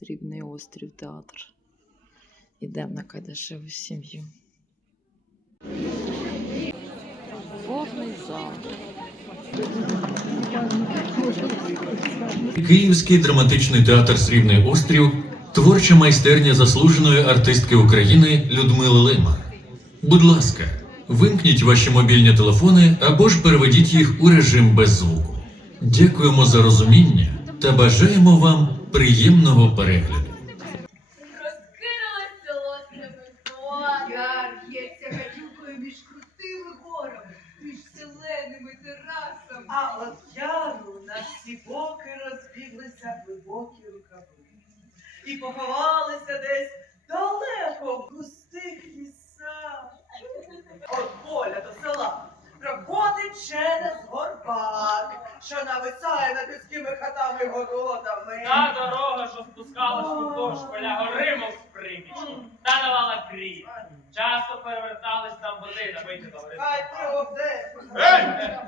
Срібний острів театр. Ідемо на Кайдашеву сім'ю. Повний зал. Київський драматичний театр Срібний острів творча майстерня заслуженої артистки України Людмили Леймар. Будь ласка, вимкніть ваші мобільні телефони або ж переведіть їх у режим без звуку. Дякуємо за розуміння та бажаємо вам приємного перегляду. Розкинулось село Семенова. Яр б'ється гадюкою між крутими горами, між зеленими терасами. А от яру на всі боки розбіглися глибокі рукави. І поховалися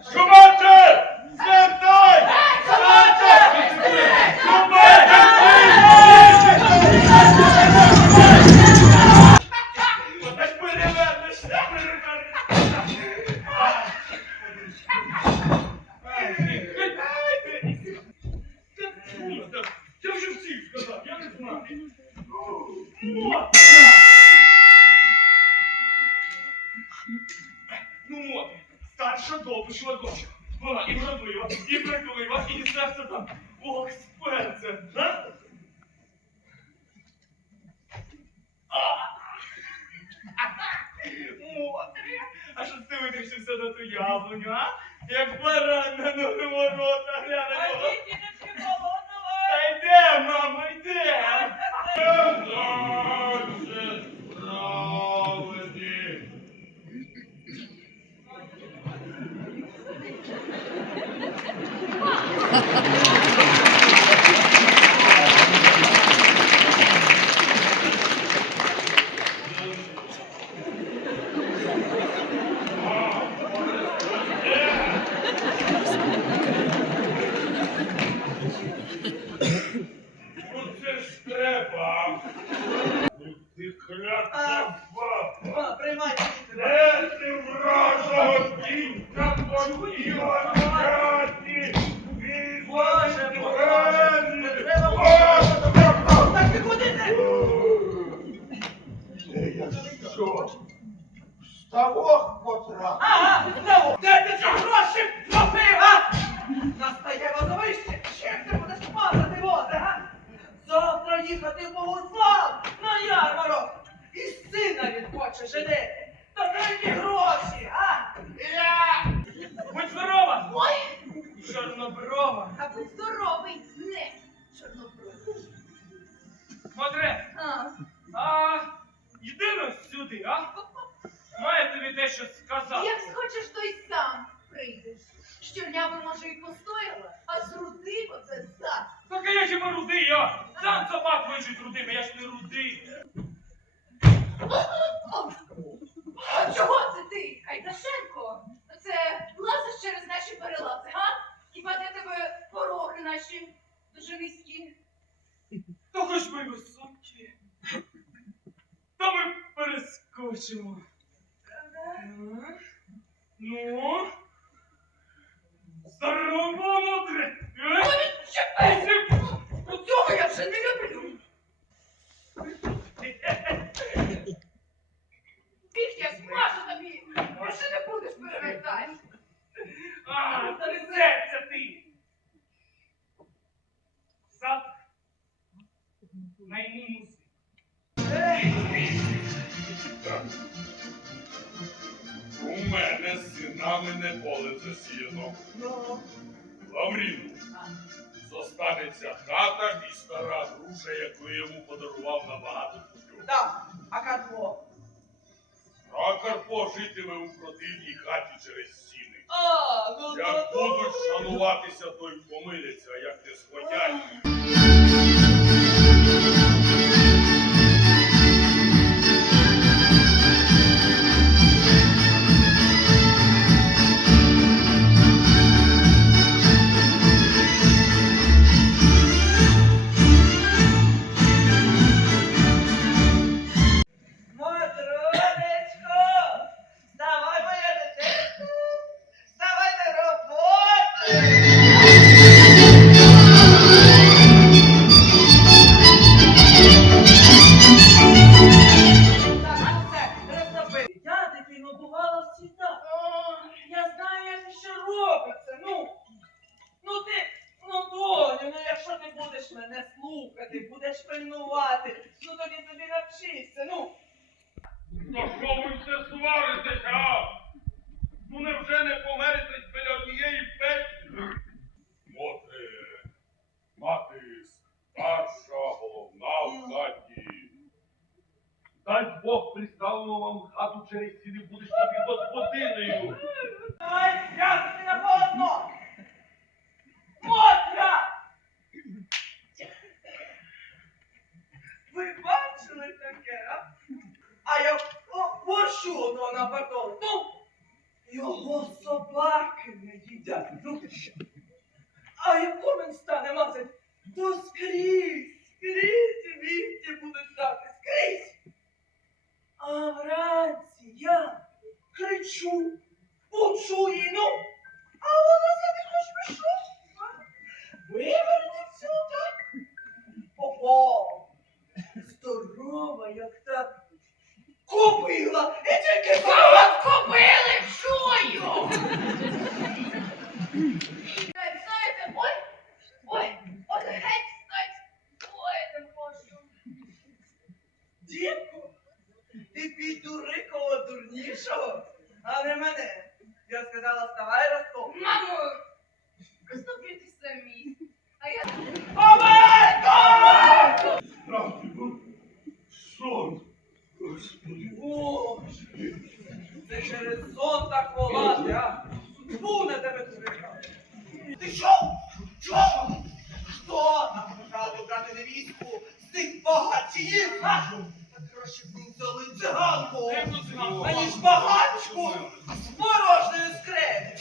সময় там. Ох, сперце, а? Мотрі, а що ти витріщився на ту яблуню, а? Як баран на нові ворота, глянь. Та йде, мамо, йде. Дальше справеді. Ну Ставок потрапив. Ага, ну, де ти ці гроші купив, а? Настає водовище, чим ти будеш мазати води, а? Завтра їхати в Богослав на ярмарок. І сина він хоче женити. Та ті гроші, а? Я! Будь здорова! Ой, Чорноброва! а будь здоровий, не чорнобровий. Мотре, А, а йди сюди, а? Маю тобі дещо сказати. як схочеш, то й сам прийдеш. Щурнява, може, і постояла, а з рудим оце так. Так а я хіба рудий, я сам собак вичуть рудими, я ж не рудий. А чого це ти, Кайдашенко? Це лазиш через наші перелази, га? Хіба для тебе пороги наші дуже низькі? Та хоч й високі. Та ми перескочимо. Ага. Ну? Здорово, мудре! Чепись! Ну цього я вже не люблю. Зостанеться хата і стара груша, яку йому подарував на багато років. так, а Карпо? А Карпо житиме у противній хаті через сіни. А, ну Як то будуть шануватися, то й помиляться, а як не схотять. Música через ціни будеш тобі господинею. Ай, я тобі на полотно! Мотя! Ви бачили таке, а? А я о, борщу то на батон. Ну, його собаки не їдять. Ну, а як комін стане мазать, то скрізь, скрізь віхті будуть дати, скрізь. А вранці я кричу, почує, ну, а вона собі хоч пішов. Виверне сюди. Ого, здорова, як та кобила, і тільки От кобили чую! Знаєте, ой, ой, от геть стать, ой, не можу. Дівко, ти підури кого дурнішого, а не мене. Я сказала, вставай, Ростов. Мамо, поступіть самі. А я Справді, ну, сон. Господи. Боже, це через сон так волати, а? Фу на тебе турика. Ти що? Що? Хто нам пожалуй брати невістку з цих багатіїв? А? Краще б ми взяли циганку, аніж багачку з порожньою скрепи.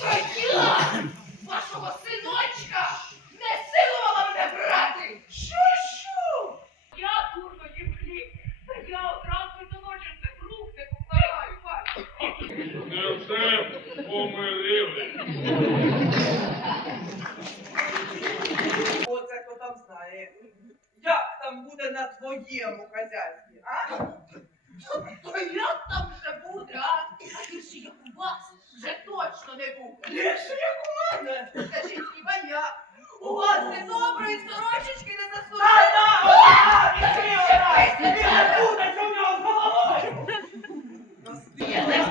Та вашого синочка не силувала мене брати. Що, що? Я дурно їм хліб, та я одразу до ночі це фрукти покладаю, бачу. Невже помирили? Оце хто там знає. Як там буде на твоєму хазяйстві, а? То як там вже буде, а? А гірше, як у вас, вже точно не буде. Ліше, як у мене. Скажіть, хіба я? У вас не доброї сорочечки не Та заслужили? на, ота, відкрий ота, і не путайся в нього з головою.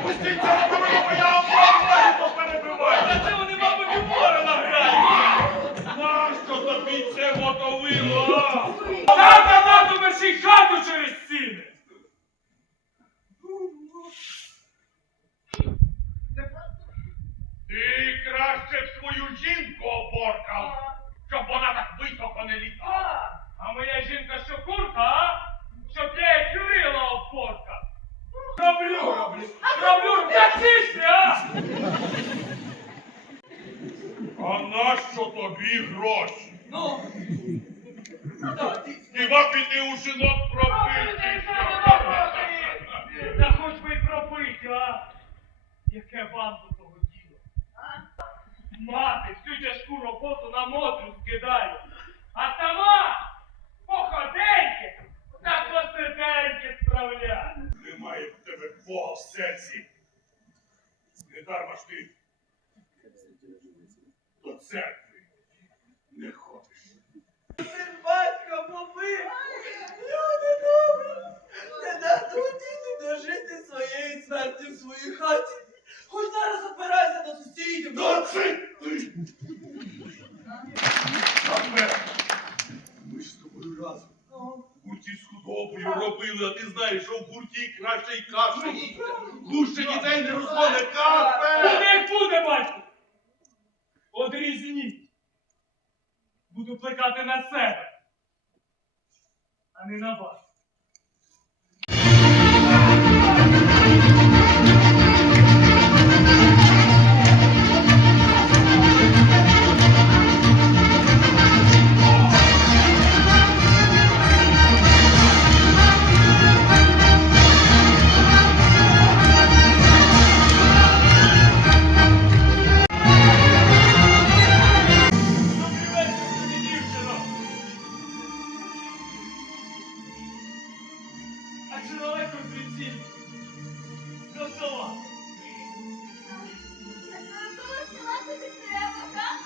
Пустіть цього дурного, я вам поперебиваю. Та це вони, мабуть, у море награють. Нащо тобі це мотовило, а? Тата мату мерщій хату через стіни. Ти краще б свою жінку оборкав, щоб вона так високо не літала. А моя жінка що курка, а? Щоб я їй курила обпорка. Роблю, роблю, роблю, втячишся, а? А нащо тобі гроші? Ну, ти Хіба піти у жінок пропити? Та хоч би й пропити, а? Яке вам до того діло? Мати всю тяжку роботу на мотру скидає, а сама походеньки та посиденьки справляє. Немає в тебе Бога в серці. Не дарма ж ти до церкви не ходиш. син батька побив. Люди добрі, не дадуть діти дожити своєї смерті в своїй хаті. Хоч зараз опирайся до сусідів. Напевно, ми ж з тобою разом. Ну, В гурті з худобою робили, а ти знаєш, що в гурті краще й каша їсти. Гуще дітей не розвоне Буде кафе! як буде, батько. Одрізніть. Буду плекати на себе, а не на вас. А чоловіку світі. Готова. А до того села тобі треба, так?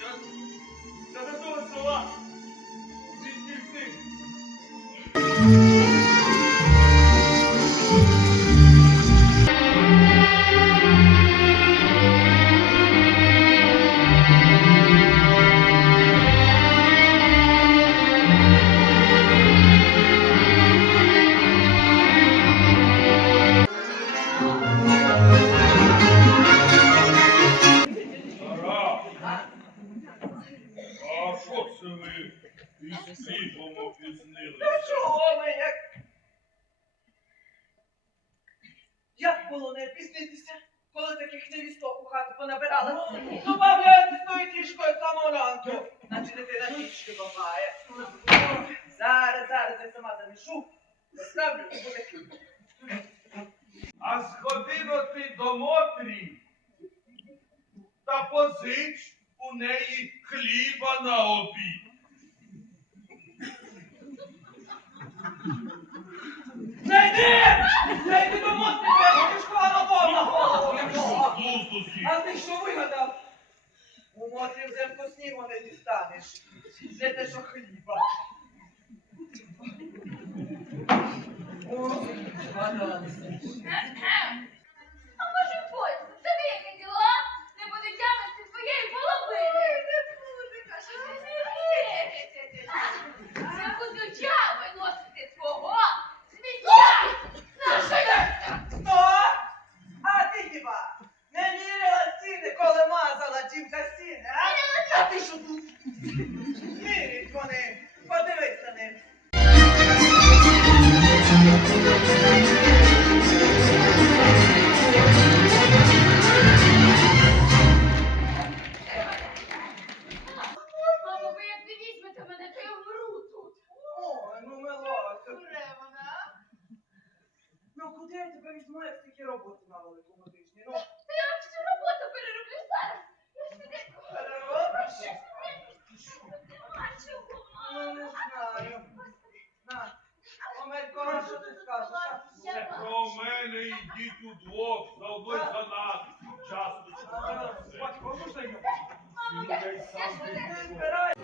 Так. Та до того села. Та у неї хліба на обід. Не йди! Не йди до мости, я тішкова на повна! З'їв. А ти що вигадав? У Мотрі взимку снігу не дістанеш. Не те, що хліба. О. А може поїзд? Я тебе візьму, як стільки роботи на великому тижні? Ну, Та я всю роботу перероблю зараз. Я швиденько. переробиш? А чого, Ну, не знаю. На, Омелько, що ти скажеш? а? Про мене йдіть удвох, за одной за нас. Часто А, Батько, можна я? Мамо, я, я швиденько. Ти збирай.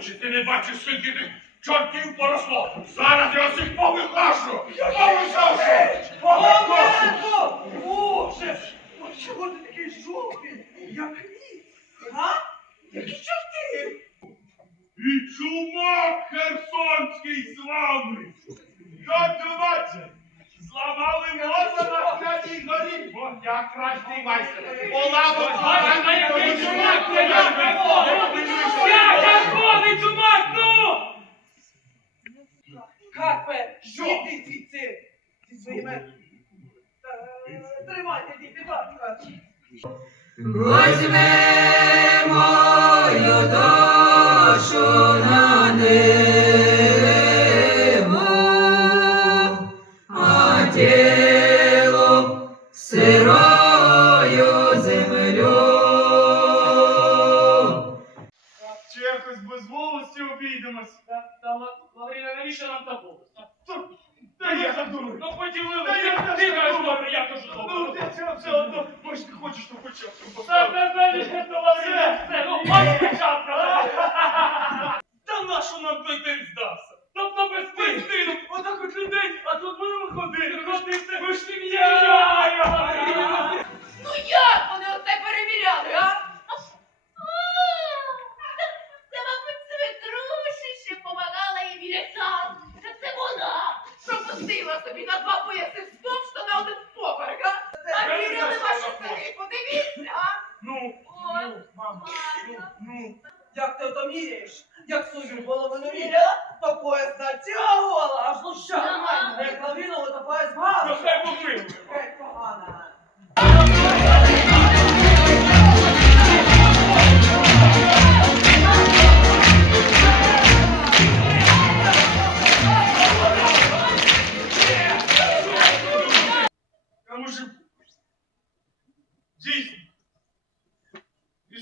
Чи ти не бачиш, тих чортів поросло? Зараз я всіх! Повикашу! Повикашу! Омелько! Боже! Ну чого ти такий жовтий? Як ліс? А? Які чорти? І чумак херсонський з вами! Що думаєте? Зламали носа на Святій горі! Бо я кращий майстер! Поламав А на який чумак це я Я верховний чумак, ну! Карпе, Що? іди звідси зі своїми. Е, Тримайте, діти, батька. Чи якось без волості обійдемось? Та, та, Ла- Лавріна, навіщо нам та волость? Та- я так думаю. Ну поділили. Та я Ти- Ти кажеш добре, я кажу добре. Ну, ти це все одно, може ти хочеш, то хоча б Та поставити. та та ні, та все, ну ось спочатку. Та нащо нам той день здався? Тобто без пистину, отак от людей, а тут будемо ходити, ходити, ви ж сім'я. Ну як baby. Oh. Uh,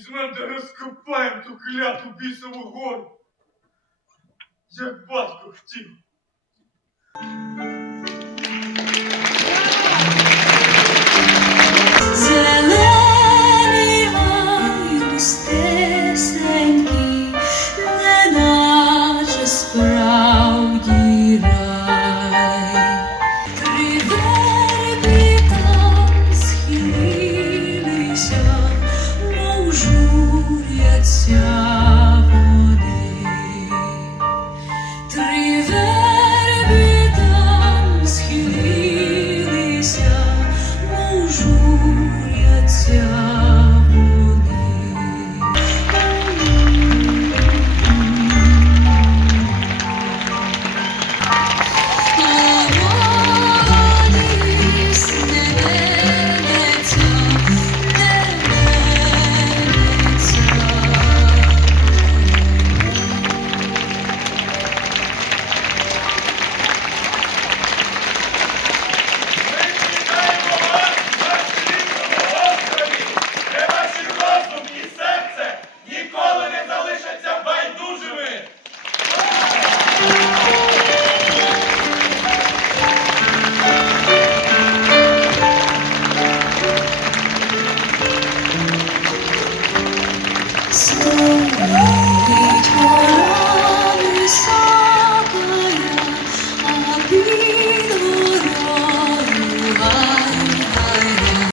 візьмемо та розкопаємо ту кляту бісову гору, як батько хотів. Yeah.